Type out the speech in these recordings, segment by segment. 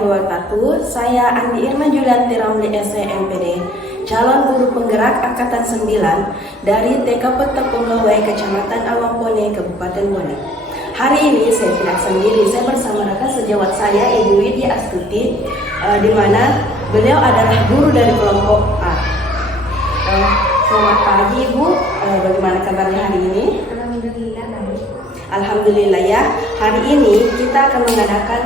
wabarakatuh. Saya Andi Irma Julianti Ramli SMPD, calon guru penggerak Angkatan 9 dari TK Peta Penggawai Kecamatan Awangpone, Kabupaten Bone. Hari ini saya tidak sendiri, saya bersama rekan sejawat saya, Ibu Widya Astuti, di mana beliau adalah guru dari kelompok A. Selamat pagi Ibu, bagaimana kabarnya hari ini? Alhamdulillah baik. Alhamdulillah ya, hari ini kita akan mengadakan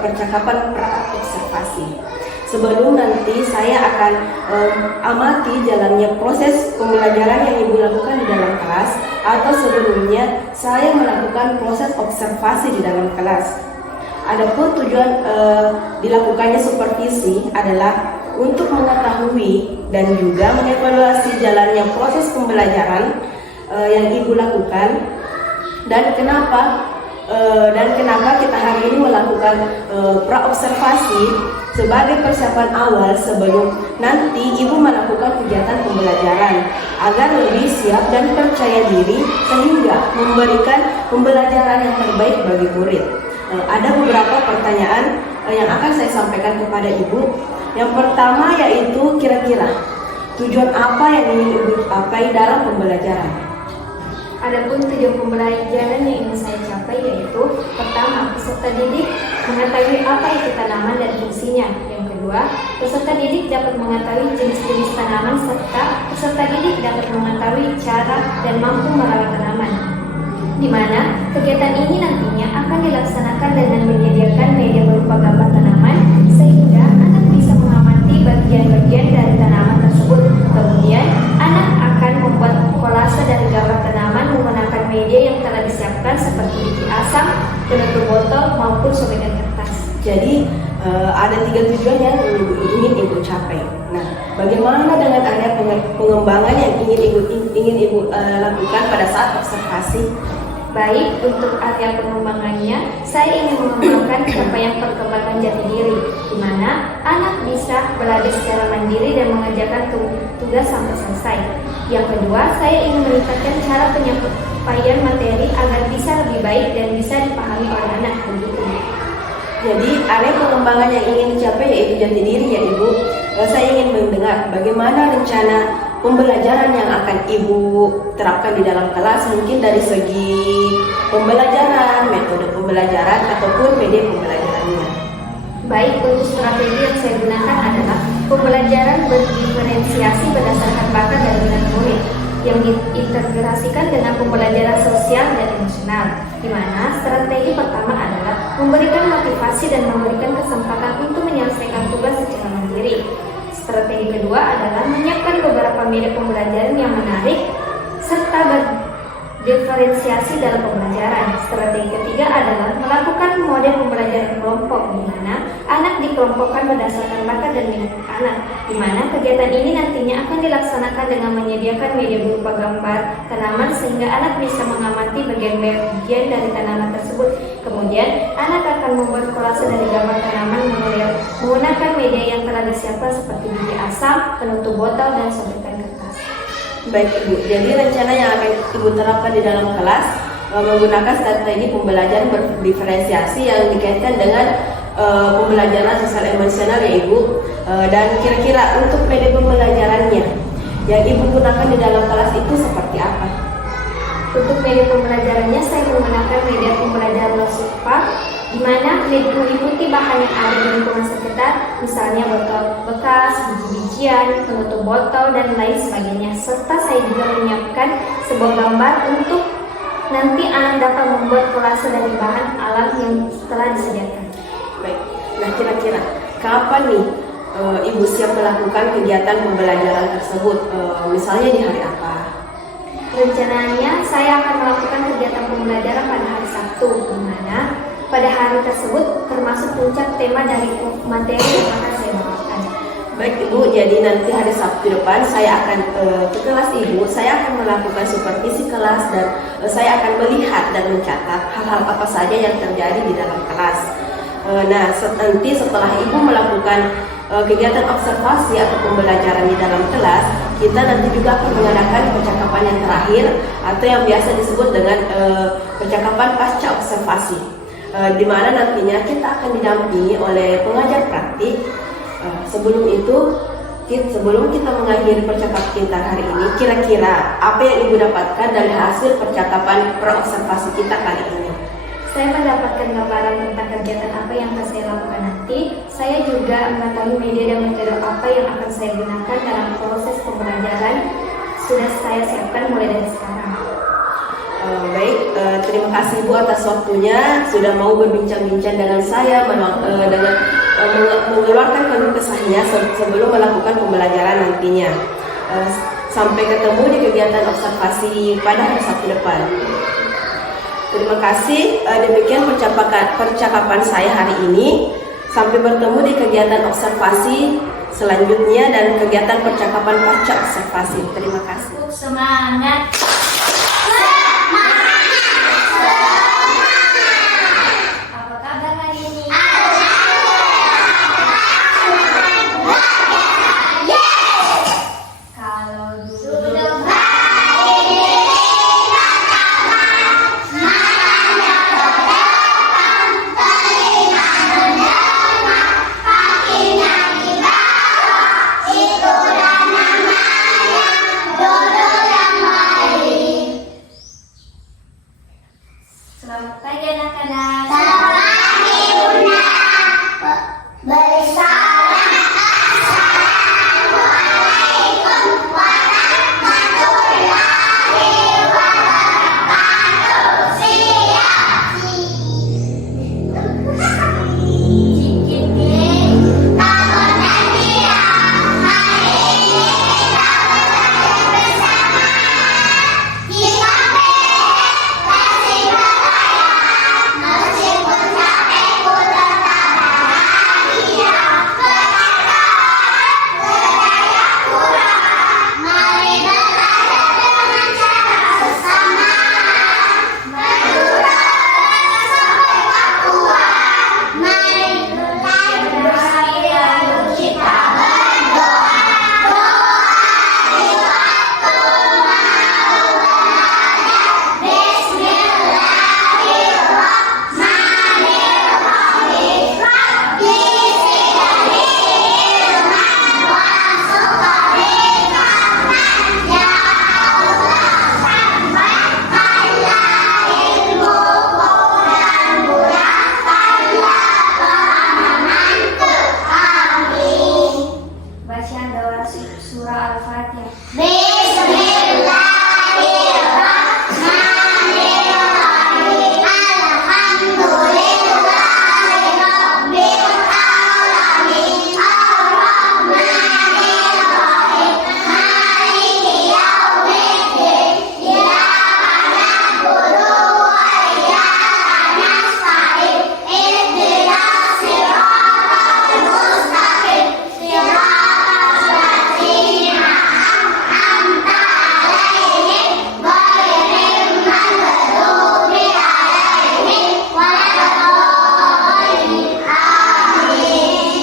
percakapan pra-observasi. Sebelum nanti saya akan amati jalannya proses pembelajaran yang Ibu lakukan di dalam kelas, atau sebelumnya saya melakukan proses observasi di dalam kelas. Adapun tujuan dilakukannya supervisi adalah untuk mengetahui dan juga mengevaluasi jalannya proses pembelajaran yang Ibu lakukan. Dan kenapa kita hari ini melakukan pra-observasi sebagai persiapan awal sebelum nanti Ibu melakukan kegiatan pembelajaran agar lebih siap dan percaya diri sehingga memberikan pembelajaran yang terbaik bagi murid. Ada beberapa pertanyaan yang akan saya sampaikan kepada Ibu. Yang pertama yaitu kira-kira tujuan apa yang ingin Ibu capai dalam pembelajaran? Adapun tujuan pembelajaran yang ingin saya capai yaitu pertama, peserta didik mengetahui apa itu tanaman dan fungsinya. Yang kedua, peserta didik dapat mengetahui jenis-jenis tanaman serta peserta didik dapat mengetahui cara dan mampu merawat tanaman. Di mana kegiatan ini nantinya akan dilaksanakan dengan menyediakan media berupa gambar tanaman sehingga anak bisa mengamati bagian-bagian dari tanaman tersebut. Kemudian anak akan membuat kolase dari gambar tanaman menggunakan media yang telah disiapkan seperti biji asam, penutup botol maupun sobekan kertas. Jadi ada 3 tujuan yang ingin Ibu capai. Nah, bagaimana dengan area pengembangan yang ingin Ibu lakukan pada saat observasi? Baik, untuk area pengembangannya, saya ingin mengembangkan capaian perkembangan jati diri, di mana anak bisa belajar secara mandiri dan mengerjakan tugas sampai selesai. Yang kedua, saya ingin meningkatkan cara penyampaian materi agar bisa lebih baik dan bisa dipahami oleh anak. Begitu. Jadi area pengembangan yang ingin dicapai yaitu jati diri ya Ibu. Saya ingin mendengar bagaimana rencana pembelajaran yang akan Ibu terapkan di dalam kelas, mungkin dari segi pembelajaran, metode pembelajaran, ataupun media pembelajarannya. Baik, untuk strategi yang saya gunakan adalah pembelajaran berdiferensiasi berdasarkan bakat dan minat murid yang diintegrasikan dengan pembelajaran sosial dan emosional, di mana strategi pertama adalah memberikan motivasi dan memberikan kesempatan untuk menyelesaikan tugas secara mandiri. Strategi kedua adalah menyiapkan beberapa media pembelajaran yang menarik serta berdiferensiasi dalam pembelajaran. Strategi ketiga adalah melakukan model pembelajaran kelompok, di mana anak dikelompokkan berdasarkan bakat dan minat anak, di mana kegiatan ini nantinya akan dilaksanakan dengan menyediakan media berupa gambar tanaman sehingga anak bisa mengamati bagian-bagian dari tanaman tersebut. Kemudian anak akan membuat kolase dari gambar tanaman menggunakan media yang telah disiapkan seperti biji asam, penutup botol, dan sobekan kertas. Baik Ibu, jadi rencana yang akan Ibu terapkan di dalam kelas menggunakan strategi pembelajaran berdiferensiasi yang dikaitkan dengan pembelajaran sosial emosional ya Ibu. Dan kira-kira untuk media pembelajarannya yang Ibu gunakan di dalam kelas itu seperti apa? Untuk media pembelajarannya, saya menggunakan media pembelajaran Losukpa, di mana meliputi bahan yang ada di lingkungan sekitar, misalnya botol bekas, biji-bijian, penutup botol, dan lain sebagainya. Serta saya juga menyiapkan sebuah gambar untuk nanti anak dapat membuat kolase dari bahan alam yang telah disediakan. Baik, nah kira-kira kapan nih Ibu siap melakukan kegiatan pembelajaran tersebut? Misalnya di hari apa? Rencananya saya akan melakukan kegiatan pembelajaran pada hari Sabtu, di mana pada hari tersebut termasuk puncak tema dari materi yang akan saya bawakan. Baik Ibu, jadi nanti hari Sabtu depan saya akan ke kelas Ibu, saya akan melakukan supervisi kelas dan saya akan melihat dan mencatat hal-hal apa saja yang terjadi di dalam kelas. Nah, nanti setelah Ibu melakukan kegiatan observasi atau pembelajaran di dalam kelas, kita nanti juga akan mengadakan percakapan yang terakhir atau yang biasa disebut dengan percakapan pasca observasi, di mana nantinya kita akan didampingi oleh pengajar nanti. Sebelum itu, sebelum kita mengakhiri percakapan kita hari ini, kira-kira apa yang Ibu dapatkan dari hasil percakapan praobservasi kita kali ini? Saya mendapatkan gambaran tentang kegiatan apa yang akan saya lakukan nanti. Saya juga mengetahui media dan metode apa yang akan saya gunakan dalam proses pembelajaran. Sudah saya siapkan mulai dari sekarang. Baik, terima kasih Bu atas waktunya sudah mau berbincang-bincang dengan saya dengan mengeluarkan keluh kesahnya sebelum melakukan pembelajaran nantinya. Sampai ketemu di kegiatan observasi pada hari Sabtu depan. Terima kasih, demikian percakapan saya hari ini. Sampai bertemu di kegiatan observasi selanjutnya dan kegiatan percakapan pasca observasi. Terima kasih. Semangat! Apa kabar hari ini? Kalau duduk selamat pagi anak-anak. Baca doa surah Al-Fatihah.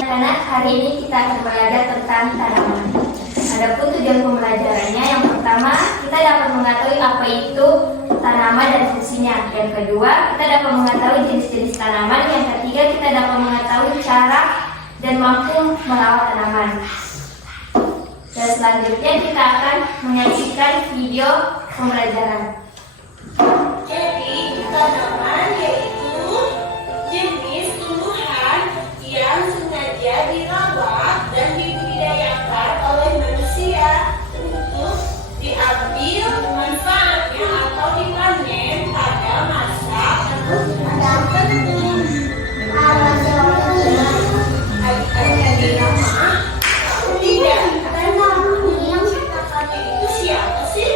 Anak-anak, hari ini kita akan belajar tentang tanaman. Adapun tujuan pembelajarannya, yang pertama, kita dapat mengetahui apa itu tanaman dan fungsinya. Yang kedua, kita dapat mengetahui jenis-jenis tanaman. Yang ketiga, kita dapat mengetahui cara dan mampu merawat tanaman. Dan selanjutnya kita akan menyaksikan video pembelajaran. Jadi, tanaman yaitu jenis tumbuhan yang sengaja dirawat dan dibudidayakan oleh manusia untuk diambil manfaatnya atau dipanen pada masa tertentu. Adik-adik nama, tahu tidak? Tanaman yang ciptakannya itu siapa sih?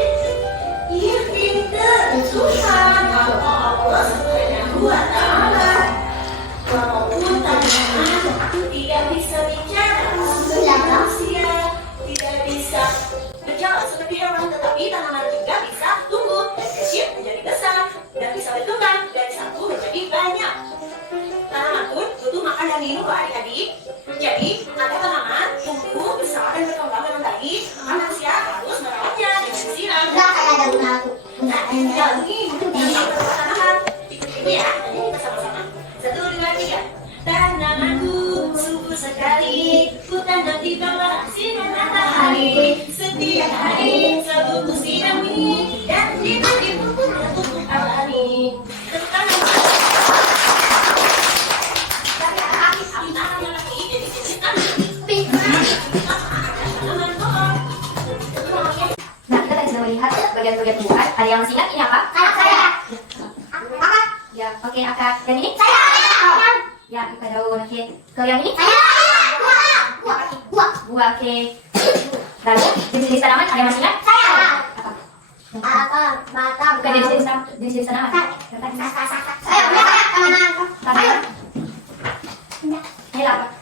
Iya, pinter. Tuhan atau Allah Subhanahu wa Ta'ala. Walaupun tanaman tidak bisa bicara seperti manusia, tidak bisa berjalan seperti hewan, tetapi tanaman juga bisa tumbuh dan kecil menjadi besar dan bisa berkembang dari satu menjadi banyak. Tanaman pun butuh makan dan minum, Pak adik-adik. Jadi, agar tanaman tumbuh besar dan berkembang dengan baik, maka manusia harus merawatnya dengan disiram. Tanaman, ikuti ibu ya. Nanti kita sama-sama. 1, 2, 3. Tanamanku subur sekali. bertanam di bawah sinar matahari. Setiap hari selalu kusirami dan diberi pupuk untuk alami. Nah, kita tadi sudah melihat bagian-bagian tumbuhan. Ada yang masih ingat ini apa? Saya. Ya, oke, akak. Dan ini? Saya. Ya, kita daun. Oke. Kalau yang ini? Buah. Buah, oke. Lalu, jenis-jenis tanaman ada yang masih ingat? Saya. Apa? Batang. Bukan jenis-jenis tanaman. Saya. Tanaman. Ini apa?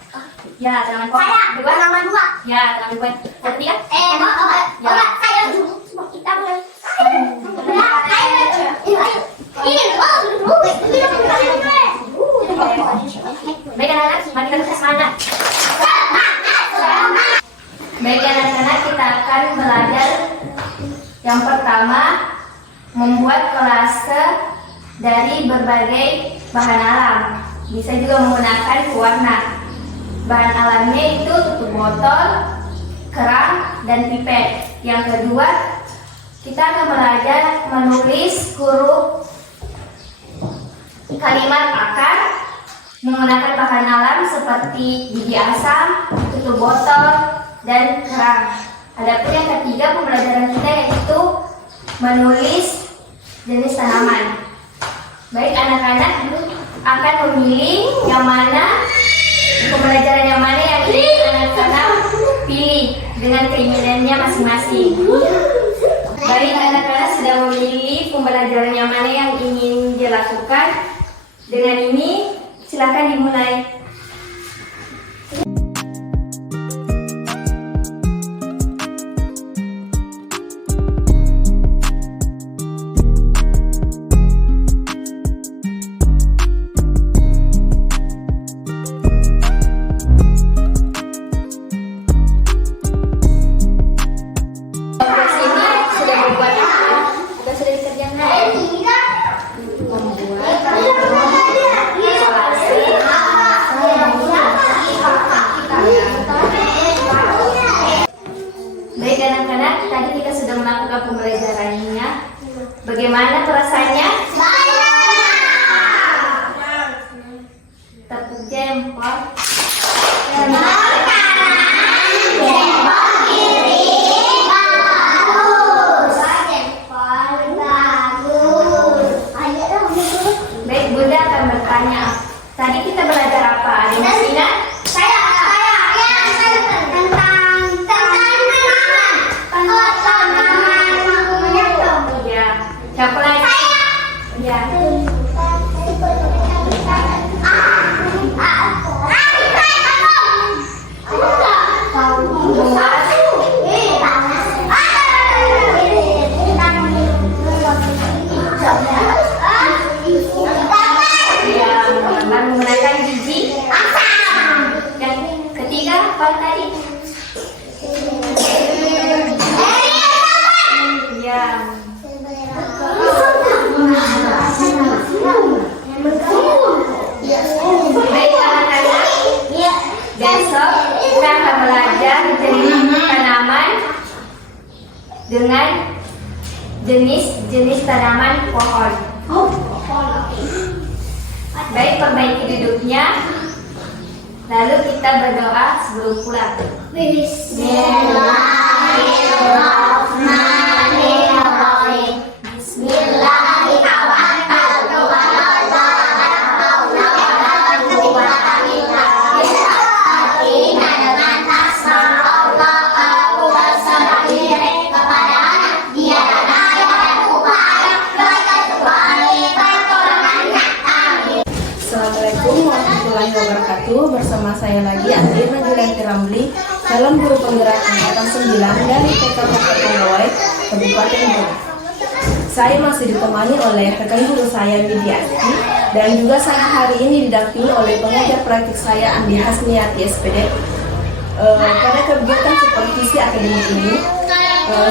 Ya, tanaman pohon. Saya. Kedua? Tanaman buah. Ya, tanaman buah. Yang ketiga? Obat. Saya dulu. Kita mulai. Baik anak-anak, mari kita tes semangat. Baik anak-anak, kita akan belajar yang pertama membuat kolase dari berbagai bahan alam. Bisa juga menggunakan pewarna. Bahan alamnya itu tutup botol, kerang, dan pipet. Yang kedua, kita akan belajar menulis huruf kalimat akar menggunakan bahan alam seperti gigi asam, tutup botol, dan kerang. Adapun yang ketiga pembelajaran kita yaitu menulis jenis tanaman. Baik anak-anak akan memilih yang mana pembelajaran yang mana yang ingin anak-anak pilih dengan keinginannya masing-masing. Baik anak-anak sudah memilih pembelajaran yang mana yang ingin dilakukan. Dengan ini silakan dimulai. Baik anak-anak, tadi kita sudah melakukan pembelajarannya. Bagaimana perasaannya? Tepuk jempol. Baik, Bunda akan bertanya. Tadi kita belajar apa? Ada yang masih ingat? Ya. Siapa lagi? Ya. Menggunakan gigi. Dan ketiga apa tadi? Ya. Baik anak-anak, besok kita akan belajar jenis tanaman dengan jenis tanaman pohon. Baik, perbaiki duduknya. Lalu kita berdoa sebelum pulang. Bismillahirrahmanirrahim. Assalamualaikum warahmatullahi wabarakatuh. Bersama saya lagi Andina Julianti Ramli, dalam guru penggerak angkatan 9 dari TK Pondowai, Kabupaten Bogor. Saya masih ditemani oleh rekan guru saya Widiasti, dan juga saya hari ini didampingi oleh pengajar praktik saya Andi Hasniati SPD. Pada kegiatan supervisi akademik ini,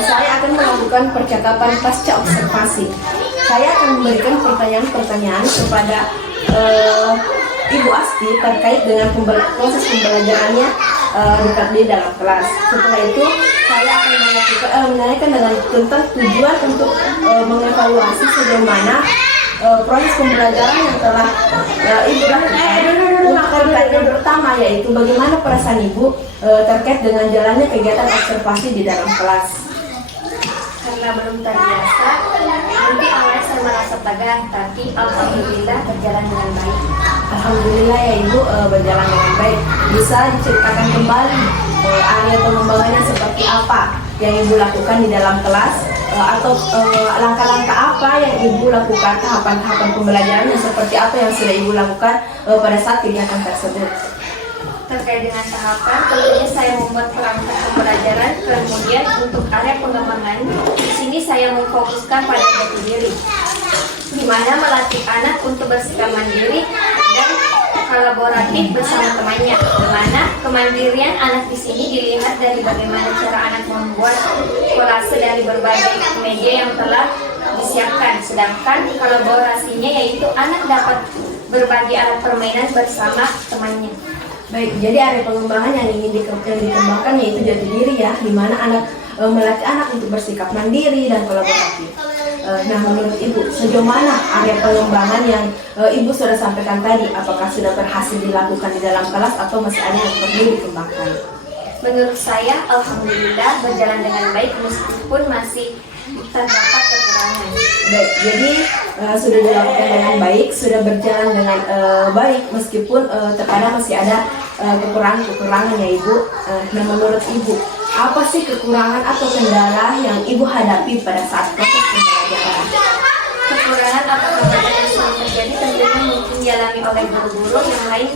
saya akan melakukan percakapan pasca observasi. Saya akan memberikan pertanyaan-pertanyaan kepada Ibu Asti terkait dengan proses pembelajarannya di dalam kelas. Setelah itu saya akan menanyakan dengan tentang tujuan untuk mengevaluasi sejauh mana proses pembelajaran yang telah ibu lakukan. Untuk pertanyaan pertama yaitu bagaimana perasaan ibu terkait dengan jalannya kegiatan observasi di dalam kelas. Karena belum terbiasa, mungkin awalnya saya merasa tegang, tapi alhamdulillah berjalan dengan baik. Alhamdulillah ya ibu, berjalan dengan baik. Bisa diceritakan kembali area pengembangannya seperti apa yang ibu lakukan di dalam kelas, atau langkah-langkah apa yang ibu lakukan, tahapan-tahapan pembelajarannya seperti apa yang sudah ibu lakukan pada saat kegiatan tersebut. Terkait dengan tahapan, tentunya saya membuat perangkat pembelajaran, kemudian untuk area pengembangan, di sini saya memfokuskan pada jati diri, di mana melatih anak untuk bersikap mandiri dan kolaboratif bersama temannya, di mana kemandirian anak di sini dilihat dari bagaimana cara anak membuat kolase dari berbagai media yang telah disiapkan, sedangkan kolaborasinya yaitu anak dapat berbagi alat permainan bersama temannya. Baik, jadi area pengembangan yang ingin dikembangkan yaitu jati diri ya, di mana anak melatih anak untuk bersikap mandiri dan kolaboratif. Nah, menurut ibu, sejauh mana area pengembangan yang ibu sudah sampaikan tadi? Apakah sudah berhasil dilakukan di dalam kelas atau masih ada yang perlu dikembangkan? Menurut saya, alhamdulillah berjalan dengan baik meskipun masih terdapat kekurangan. Baik, jadi sudah dilakukan dengan baik, sudah berjalan dengan baik meskipun terkadang masih ada kekurangan ya ibu. Nah, menurut ibu, apa sih kekurangan atau kendala yang ibu hadapi pada saat proses pembelajaran? Kekurangan atau kendala yang sering terjadi tentunya mungkin dialami oleh guru-guru yang lain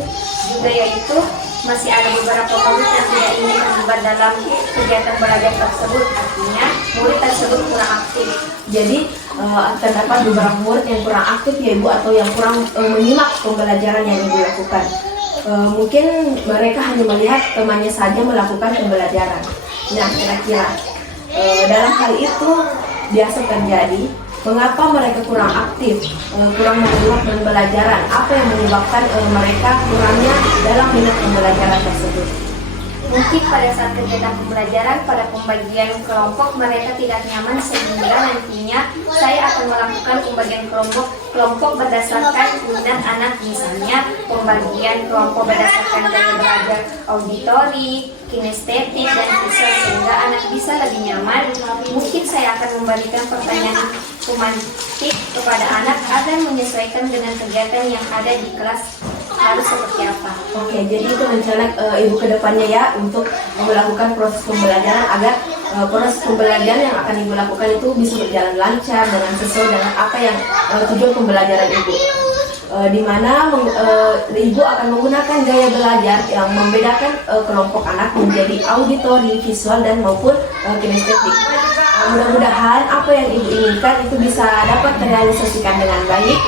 juga, yaitu masih ada beberapa murid yang tidak ingin terlibat dalam kegiatan belajar tersebut, artinya murid tersebut kurang aktif. Jadi terdapat beberapa murid yang kurang aktif ya ibu, atau yang kurang menyimak pembelajaran yang ibu lakukan. Mungkin mereka hanya melihat temannya saja melakukan pembelajaran. Nah, kira-kira dalam hal itu biasa terjadi. Mengapa mereka kurang aktif, kurang menyimak pembelajaran? Apa yang menyebabkan mereka kurangnya dalam minat pembelajaran tersebut? Mungkin pada saat kegiatan pembelajaran pada pembagian kelompok mereka tidak nyaman, sehingga nantinya saya akan melakukan pembagian kelompok berdasarkan minat anak, misalnya pembagian kelompok berdasarkan gaya belajar auditori, kinestetik, dan visual, sehingga anak bisa lebih nyaman. Mungkin saya akan memberikan pertanyaan pemantik kepada anak agar menyesuaikan dengan kegiatan yang ada di kelas harus seperti apa. Oke, jadi itu rencana ibu kedepannya ya untuk melakukan proses pembelajaran agar proses pembelajaran yang akan ibu lakukan itu bisa berjalan lancar dengan sesuai dengan apa yang tujuan pembelajaran ibu. Di mana ibu akan menggunakan gaya belajar yang membedakan kelompok anak menjadi auditori, visual, dan maupun kinestetik. Mudah-mudahan apa yang ibu inginkan itu bisa dapat terrealisasikan dengan baik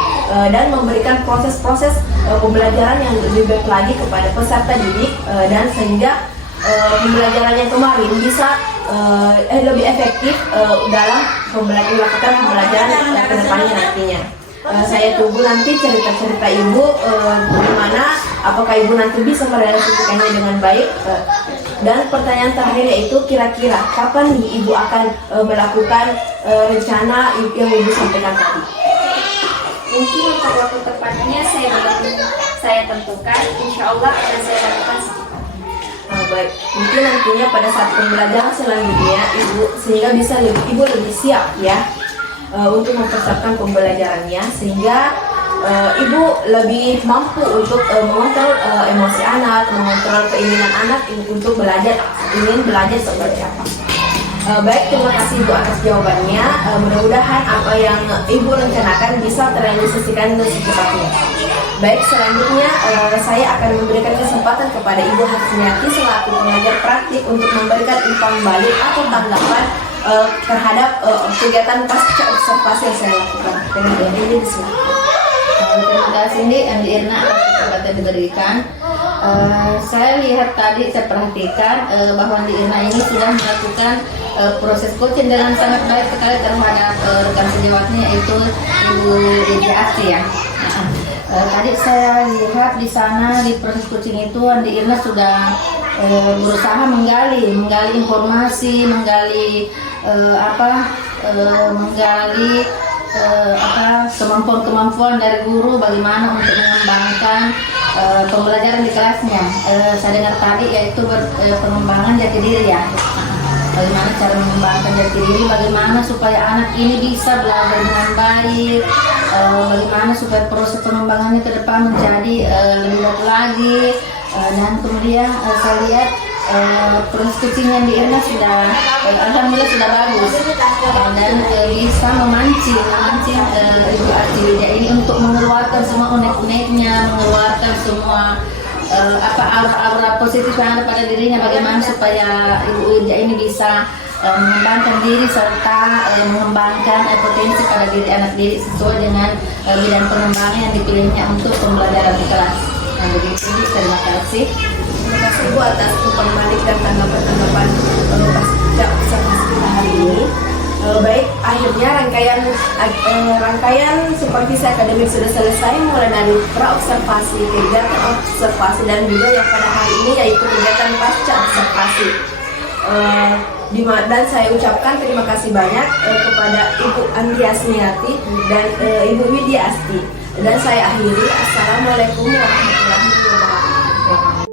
dan memberikan proses-proses pembelajaran yang lebih baik lagi kepada peserta didik, dan sehingga pembelajaran yang kemarin bisa lebih efektif dalam melakukan pembelajaran ke depannya nantinya. Saya tunggu nanti cerita-cerita ibu bagaimana, apakah ibu nanti bisa merealisasikannya dengan baik. Dan pertanyaan terakhir yaitu kira-kira kapan ibu akan melakukan rencana yang ibu sampaikan tadi? Mungkin untuk waktu tepatnya saya tentukan, insya Allah akan saya lakukan secepatnya. Baik, mungkin nantinya pada saat pembelajaran selanjutnya sehingga bisa ibu lebih siap ya untuk mempersiapkan pembelajarannya, sehingga ibu lebih mampu untuk mengontrol emosi anak, mengontrol keinginan anak untuk ingin belajar seperti apa. Baik, terima kasih ibu atas jawabannya. Mudah-mudahan apa yang ibu rencanakan bisa terrealisasikan secepatnya. Baik, selanjutnya saya akan memberikan kesempatan kepada Ibu Hasniati selaku pengajar praktik untuk memberikan umpan balik atau tanggapan terhadap kegiatan pasca observasi yang saya lakukan. Dengan ini disilakan. Terima kasih Andi Irna atas kesempatan diberikan. Saya lihat tadi, saya perhatikan bahwa Andi Irna ini sudah melakukan proses coaching dengan sangat baik sekali terhadap rekan sejawatnya, yaitu Ibu Edi Asti ya. Tadi saya lihat di sana di proses coaching itu Andi Irna sudah berusaha menggali informasi, menggali kemampuan dari guru bagaimana untuk mengembangkan pembelajaran di kelasnya. Saya dengar tadi yaitu pengembangan jati diri ya. Bagaimana cara mengembangkan jati diri, bagaimana supaya anak ini bisa belajar dengan baik, bagaimana supaya proses pengembangannya ke depan menjadi lebih baik lagi. Dan kemudian saya lihat proses coaching yang di Irna sudah alhamdulillah sudah bagus, dan bisa memancing Ibu Asti Widya ini untuk mengeluarkan semua unek-uneknya, mengeluarkan semua aura-aura positif yang ada pada dirinya, bagaimana supaya Ibu Widya ini bisa mengembangkan diri serta mengembangkan potensi pada diri anak diri sesuai dengan bidang pengembangan yang dipilihnya untuk pembelajaran di kelas. Nah, begitu, terima kasih. Terima kasih Bu atas umpan balik dan tanggapan-tanggapan pasca observasi kita hari ini. Baik, akhirnya rangkaian supervisi akademik sudah selesai, mulai dari pra-observasi, kegiatan observasi, dan juga yang pada hari ini yaitu kegiatan pasca observasi. Dan saya ucapkan terima kasih banyak kepada Ibu Andri Asmiati dan Ibu Widya Asti. Dan saya akhiri, Assalamualaikum warahmatullahi wabarakatuh.